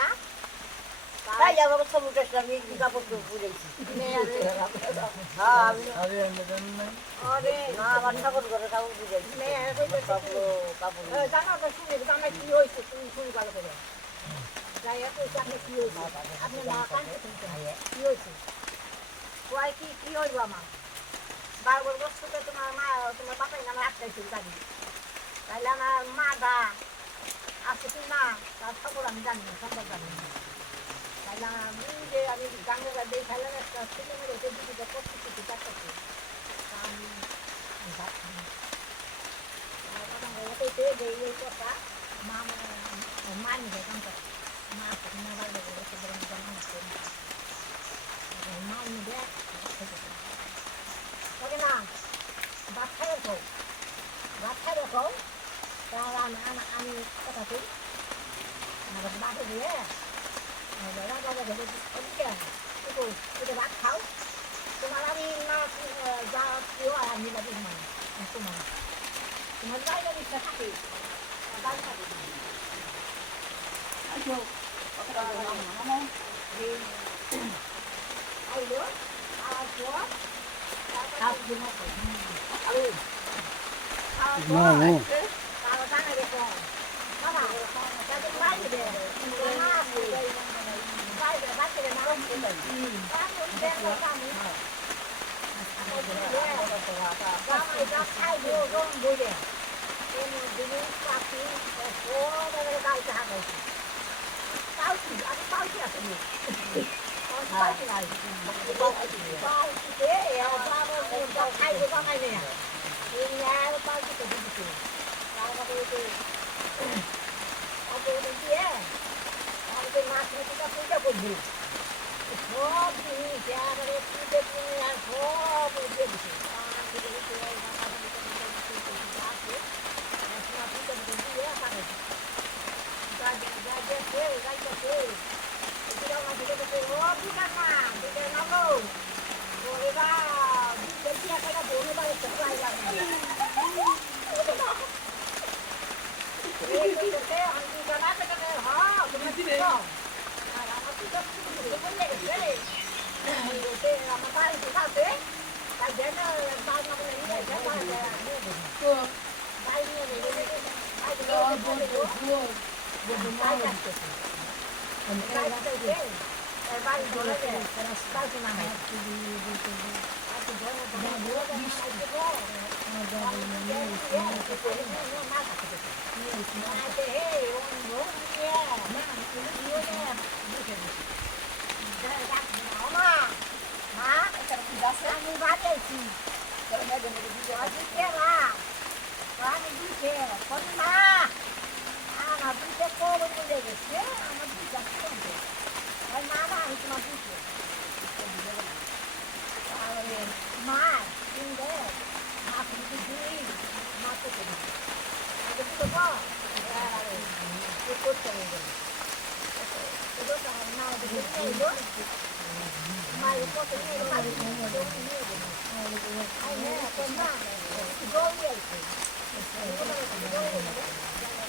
না তাই আমার ছবি উঠেছিলাম এই কাপড় বুঝেছি হ্যাঁ আমি আরে না আমার ঠাকুর ঘরে ঠাকুর বুঝেছি কাপড় জানা তো শুনে জানা কি হয়েছে তুমি শুনি ভালো করে যাই হোক আপনি কি হয়েছে আপনি না কানতে শুনতে কি হয়েছে কয় কি হইব আমার 12 বছর থেকে তোমার মা তোমার বাপাই নামে আটকাইছিল গাড়ি তাইলে আমার মা দা আছে কি না তার খবর আমি জানি না সম্ভব জানি না তাইলে আমি যে আমি গাঙ্গা দিয়ে খাইলাম একটা ছেলে মেয়ে ওকে দিদিটা করতে কিছু চারটাছে আমি ভাত খাই এই কথা মা মা নিজে কাম করে মা মা বাড়ি মা নিজে ওকে না ভাত খাই রাখো ভাত খাই রাখো আমি কথা কই আমাদের বাসে দিয়ে বাবা ভেবে ভাত খাও তোমার আমি না যা প্রিয় আর আমি লাগে তোমার তোমার বাইরে ইচ্ছা থাকে বাড়ি থাকে আইলো আর পর সব জিনিস এবারে পুজো কিনে আর সব দিয়ে দিচ্ছে আমি বাড়িয়েছি আমি দিছে না আমার দিতে কবে চলে গেছে আমার দিতে না না আমি তোমার দিতে তাহলে মা কিনবে মা কিন্তু দিই মা তো করি আগে তো করতে হবে না মায়ের কত নিয়ে গেল